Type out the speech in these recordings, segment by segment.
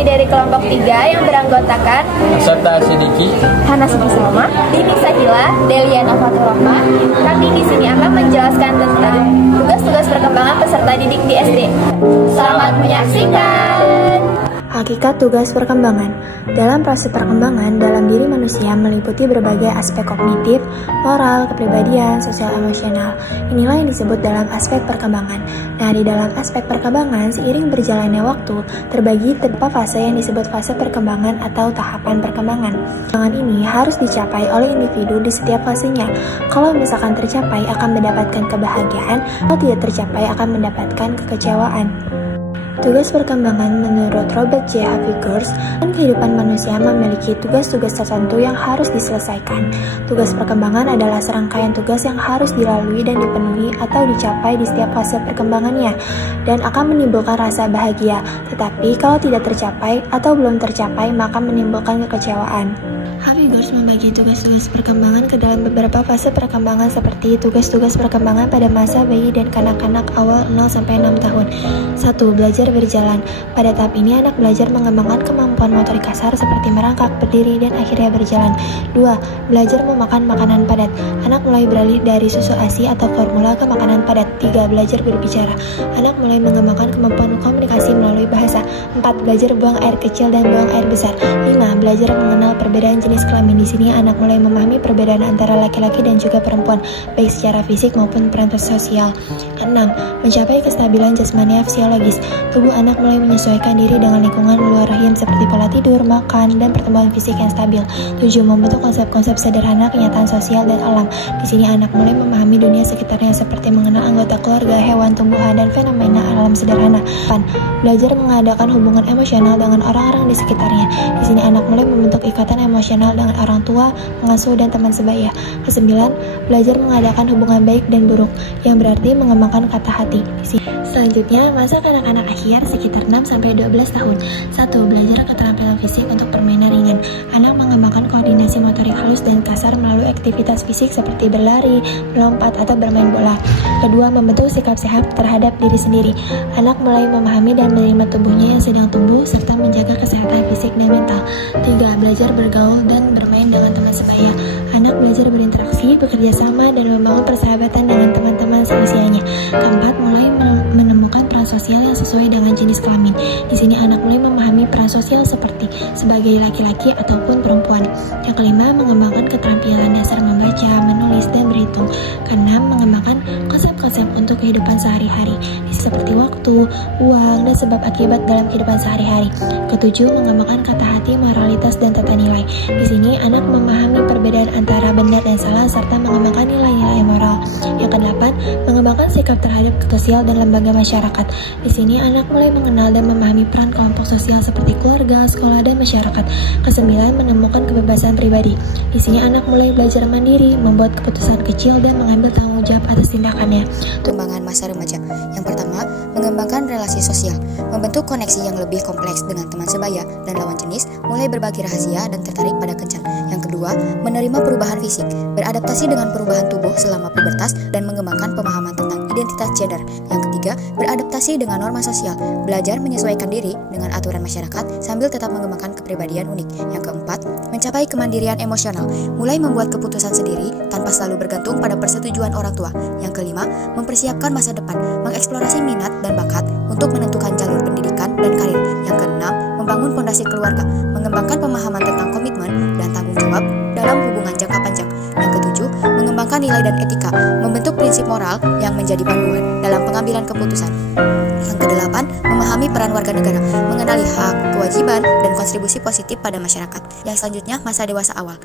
kami dari kelompok 3 yang beranggotakan Serta Sidiki, Hana Siti Salma, Dini Sahila, Deliana Fatur Rahma. Kami di sini akan menjelaskan tentang tugas-tugas perkembangan peserta didik di SD. Selamat menyaksikan. Hakikat tugas perkembangan. Dalam proses perkembangan, dalam diri manusia meliputi berbagai aspek kognitif, moral, kepribadian, sosial, emosional. Inilah yang disebut dalam aspek perkembangan. Nah, di dalam aspek perkembangan, seiring berjalannya waktu, terbagi beberapa fase yang disebut fase perkembangan atau tahapan perkembangan. Perkembangan ini harus dicapai oleh individu di setiap fasenya. Kalau misalkan tercapai, akan mendapatkan kebahagiaan, kalau tidak tercapai, akan mendapatkan kekecewaan. Tugas perkembangan menurut Robert J. Havigers, dan kehidupan manusia memiliki tugas-tugas tertentu yang harus diselesaikan. Tugas perkembangan adalah serangkaian tugas yang harus dilalui dan dipenuhi atau dicapai di setiap fase perkembangannya, dan akan menimbulkan rasa bahagia. Tetapi kalau tidak tercapai atau belum tercapai, maka menimbulkan kekecewaan. Havigers membagi tugas-tugas perkembangan ke dalam beberapa fase perkembangan seperti tugas-tugas perkembangan pada masa bayi dan kanak-kanak awal 0-6 tahun. 1. Belajar berjalan. Pada tahap ini anak belajar mengembangkan kemampuan motorik kasar seperti merangkak, berdiri, dan akhirnya berjalan. 2. Belajar memakan makanan padat. Anak mulai beralih dari susu ASI atau formula ke makanan padat. 3. Belajar berbicara. Anak mulai mengembangkan kemampuan komunikasi melalui bahasa. 4. Belajar buang air kecil dan buang air besar. 5. Belajar mengenal perbedaan jenis kelamin. Di sini anak mulai memahami perbedaan antara laki-laki dan juga perempuan, baik secara fisik maupun peran sosial. 6. Mencapai kestabilan jasmani fisiologis. Tubuh anak mulai menyesuaikan diri dengan lingkungan luar rahim seperti pola tidur, makan, dan pertumbuhan fisik yang stabil. 7. Membentuk konsep-konsep sederhana kenyataan sosial dan alam. Di sini anak mulai memahami dunia sekitarnya seperti mengenal anggota keluarga, hewan, tumbuhan, dan fenomena alam sederhana. 8. Belajar mengadakan hubungan emosional dengan orang-orang di sekitarnya. Di sini anak mulai membentuk ikatan emosional dengan orang tua, pengasuh, dan teman sebaya. 9. Belajar mengadakan hubungan baik dan buruk, yang berarti mengembangkan kata hati. Selanjutnya, masa kanak-kanak akhir sekitar 6-12 tahun. 1. Belajar keterampilan fisik untuk permainan ringan. Anak mengembangkan koordinasi motorik halus dan kasar melalui aktivitas fisik seperti berlari, melompat, atau bermain bola. 2. Membentuk sikap sehat terhadap diri sendiri. Anak mulai memahami dan menerima tubuhnya yang sedang tumbuh serta menjaga kesehatan fisik dan mental. 3. Belajar bergaul dan bermain dengan teman sebaya. Anak belajar berinteraksi, bekerja sama, dan membangun persahabatan dengan teman-teman seusianya. 4. Mulai menemukan peran sosial yang sesuai dengan jenis kelamin. Di sini anak mulai memahami peran sosial seperti sebagai laki-laki ataupun perempuan. Yang 5. Mengembangkan keterampilan dasar membaca, menulis, dan berhitung. 6. Mengembangkan konsep-konsep untuk kehidupan sehari-hari, seperti waktu, uang, dan sebab akibat dalam kehidupan sehari-hari. 7. Mengembangkan kata hati, moralitas, dan tata nilai. Di sini anak memahami perbedaan antara benar dan salah serta mengembangkan nilai-nilai moral. Yang 8. Mengembangkan sikap terhadap sosial dan lembaga masyarakat. Di sini anak mulai mengenal dan memahami peran kelompok sosial seperti keluarga, sekolah, dan masyarakat. 9. Menemukan kebebasan pribadi. Di sini anak mulai belajar mandiri, membuat keputusan kecil, dan mengambil tanggung jawab atas tindakannya. Perkembangan masa remaja. Yang pertama, mengembangkan relasi sosial, membentuk koneksi yang lebih kompleks dengan teman sebaya dan lawan jenis, mulai berbagi rahasia dan tertarik pada kencan. Yang kedua, menerima perubahan fisik, beradaptasi dengan perubahan tubuh selama pubertas dan mengembangkan pemahaman tentang identitas gender. Yang ketiga, beradaptasi dengan norma sosial, belajar menyesuaikan diri dengan aturan masyarakat sambil tetap mengembangkan kepribadian unik. Yang keempat, mencapai kemandirian emosional, mulai membuat keputusan sendiri tanpa selalu bergantung pada persetujuan orang tua. Yang kelima, mempersiapkan masa depan, mengeksplorasi minat dan bakat untuk menentukan jalur pendidikan dan karir. Yang keenam, membangun fondasi keluarga, mengembangkan pemahaman tentang komitmen dan tanggung jawab dalam hubungan jangka panjang. Yang ketujuh, mengembangkan nilai dan etika, membentuk prinsip moral yang menjadi panduan dalam pengambilan keputusan. Yang kedelapan, memahami peran warga negara, mengenali hak, kewajiban, dan kontribusi positif pada masyarakat. Yang selanjutnya, masa dewasa awal.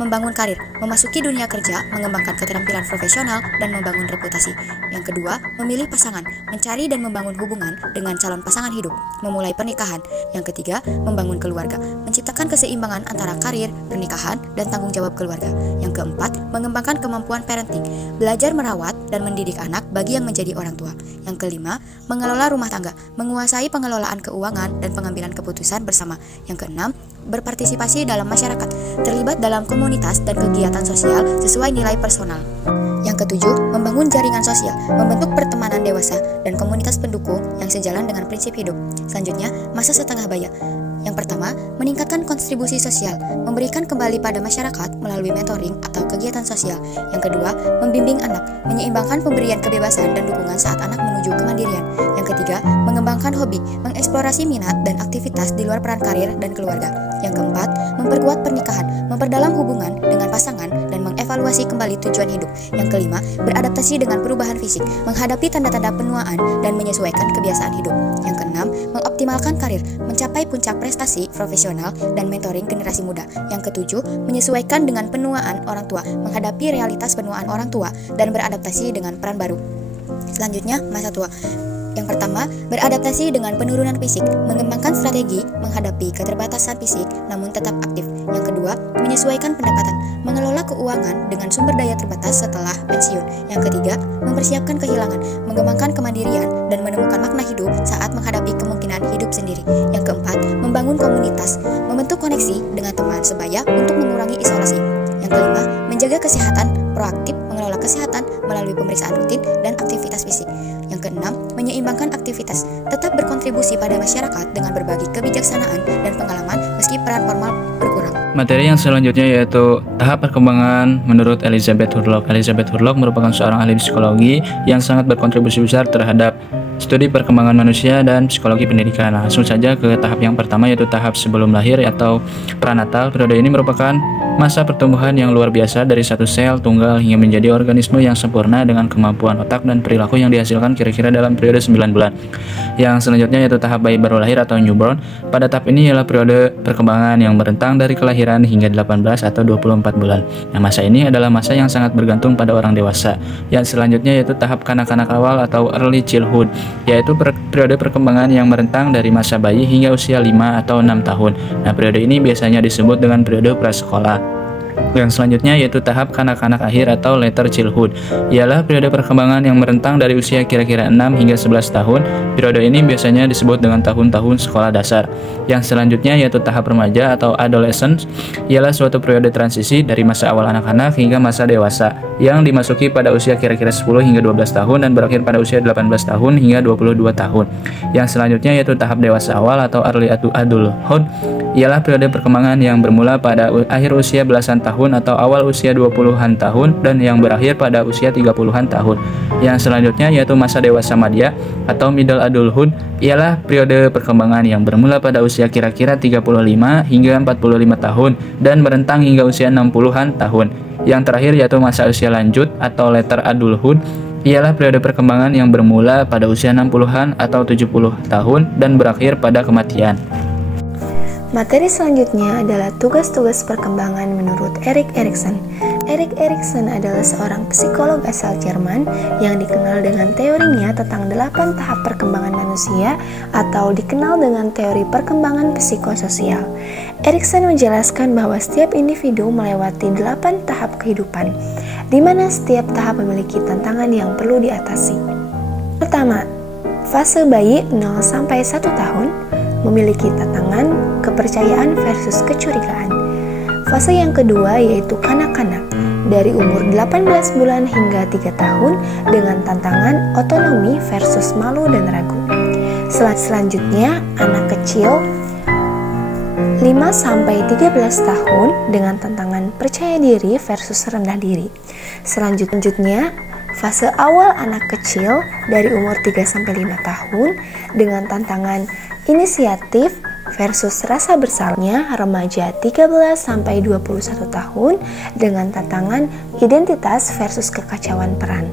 Membangun karir, memasuki dunia kerja, mengembangkan keterampilan profesional, dan membangun reputasi. Yang kedua, memilih pasangan, mencari dan membangun hubungan dengan calon pasangan hidup, memulai pernikahan. Yang ketiga, membangun keluarga, menciptakan keseimbangan antara karir, pernikahan, dan tanggung jawab keluarga. Yang keempat, mengembangkan kemampuan parenting, belajar merawat dan mendidik anak bagi yang menjadi orang tua. Yang kelima, mengelola rumah tangga, menguasai pengelolaan keuangan dan pengambilan keputusan bersama. Yang keenam, berpartisipasi dalam masyarakat, terlibat dalam komunitas dan kegiatan sosial sesuai nilai personal. Yang ketujuh, membangun jaringan sosial, membentuk pertemanan dewasa dan komunitas pendukung yang sejalan dengan prinsip prinsip hidup. Selanjutnya, masa setengah baya. Yang pertama, meningkatkan kontribusi sosial, memberikan kembali pada masyarakat melalui mentoring atau kegiatan sosial. Yang kedua, membimbing anak, menyeimbangkan pemberian kebebasan dan dukungan saat anak menuju kemandirian. Yang ketiga, mengembangkan hobi, mengeksplorasi minat dan aktivitas di luar peran karir dan keluarga. Yang keempat, memperkuat pernikahan, memperdalam hubungan dengan pasangan dan mengevaluasi kembali tujuan hidup. Yang kelima, beradaptasi dengan perubahan fisik, menghadapi tanda-tanda penuaan dan menyesuaikan kebiasaan hidup. Yang keenam, mengoptimalkan karir, mencapai puncak prestasi profesional dan mentoring generasi muda. Yang ketujuh, menyesuaikan dengan penuaan orang tua, menghadapi realitas penuaan orang tua dan beradaptasi dengan peran baru. Selanjutnya, masa tua. Yang pertama, beradaptasi dengan penurunan fisik, mengembangkan strategi menghadapi keterbatasan fisik namun tetap aktif. Yang kedua, menyesuaikan pendapatan, mengelola keuangan dengan sumber daya terbatas setelah pensiun. Yang ketiga, mempersiapkan kehilangan, mengembangkan kemandirian dan menemukan makna hidup saat menghadapi kemungkinan hidup sendiri. Yang keempat, membangun komunitas, membentuk koneksi dengan teman sebaya untuk mengurangi isolasi. Yang kelima, menjaga kesehatan, proaktif mengelola kesehatan melalui pemeriksaan rutin dan aktivitas fisik. Yang keenam, menyeimbangkan aktivitas, tetap berkontribusi pada masyarakat dengan berbagi kebijaksanaan dan pengalaman meski peran formal berkurang. Materi yang selanjutnya yaitu tahap perkembangan menurut Elizabeth Hurlock. Elizabeth Hurlock merupakan seorang ahli psikologi yang sangat berkontribusi besar terhadap studi perkembangan manusia dan psikologi pendidikan. Langsung saja ke tahap yang pertama yaitu tahap sebelum lahir atau pranatal. Periode ini merupakan masa pertumbuhan yang luar biasa dari satu sel tunggal hingga menjadi organisme yang sempurna dengan kemampuan otak dan perilaku yang dihasilkan kira-kira dalam periode 9 bulan. Yang selanjutnya yaitu tahap bayi baru lahir atau newborn. Pada tahap ini ialah periode perkembangan yang merentang dari kelahiran hingga 18 atau 24 bulan. Nah, masa ini adalah masa yang sangat bergantung pada orang dewasa. Yang selanjutnya yaitu tahap kanak-kanak awal atau early childhood, yaitu periode perkembangan yang merentang dari masa bayi hingga usia 5 atau 6 tahun. Nah, periode ini biasanya disebut dengan periode prasekolah. Yang selanjutnya yaitu tahap kanak-kanak akhir atau later childhood, ialah periode perkembangan yang merentang dari usia kira-kira 6 hingga 11 tahun. Periode ini biasanya disebut dengan tahun-tahun sekolah dasar. Yang selanjutnya yaitu tahap remaja atau adolescence, ialah suatu periode transisi dari masa awal anak-anak hingga masa dewasa yang dimasuki pada usia kira-kira 10 hingga 12 tahun dan berakhir pada usia 18 tahun hingga 22 tahun. Yang selanjutnya yaitu tahap dewasa awal atau early adulthood, ialah periode perkembangan yang bermula pada akhir usia belasan tahun atau awal usia 20-an tahun dan yang berakhir pada usia 30-an tahun. Yang selanjutnya yaitu masa dewasa madya atau middle adulthood, ialah periode perkembangan yang bermula pada usia kira-kira 35 hingga 45 tahun dan merentang hingga usia 60-an tahun. Yang terakhir yaitu masa usia lanjut atau later adulthood, ialah periode perkembangan yang bermula pada usia 60-an atau 70 tahun dan berakhir pada kematian. Materi selanjutnya adalah tugas-tugas perkembangan menurut Erik Erikson. Erik Erikson adalah seorang psikolog asal Jerman yang dikenal dengan teorinya tentang 8 tahap perkembangan manusia atau dikenal dengan teori perkembangan psikososial. Erikson menjelaskan bahwa setiap individu melewati 8 tahap kehidupan, di mana setiap tahap memiliki tantangan yang perlu diatasi. Pertama, fase bayi 0 sampai 1 tahun memiliki tantangan kepercayaan versus kecurigaan. Fase yang kedua yaitu kanak-kanak dari umur 18 bulan hingga 3 tahun dengan tantangan otonomi versus malu dan ragu. Selanjutnya anak kecil 5 sampai 13 tahun dengan tantangan percaya diri versus rendah diri. Selanjutnya fase awal anak kecil dari umur 3 sampai 5 tahun dengan tantangan inisiatif versus rasa bersalahnya remaja 13 sampai 21 tahun dengan tantangan identitas versus kekacauan peran.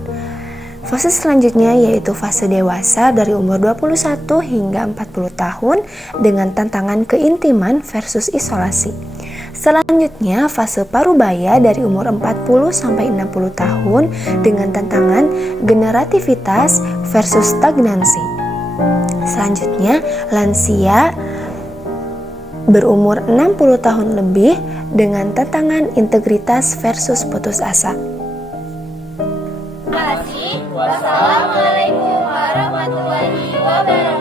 Fase selanjutnya yaitu fase dewasa dari umur 21 hingga 40 tahun dengan tantangan keintiman versus isolasi. Selanjutnya fase parubaya dari umur 40 sampai 60 tahun dengan tantangan generativitas versus stagnansi. Selanjutnya lansia berumur 60 tahun lebih dengan tantangan integritas versus putus asa. Terima kasih. Wassalamualaikum warahmatullahi wabarakatuh.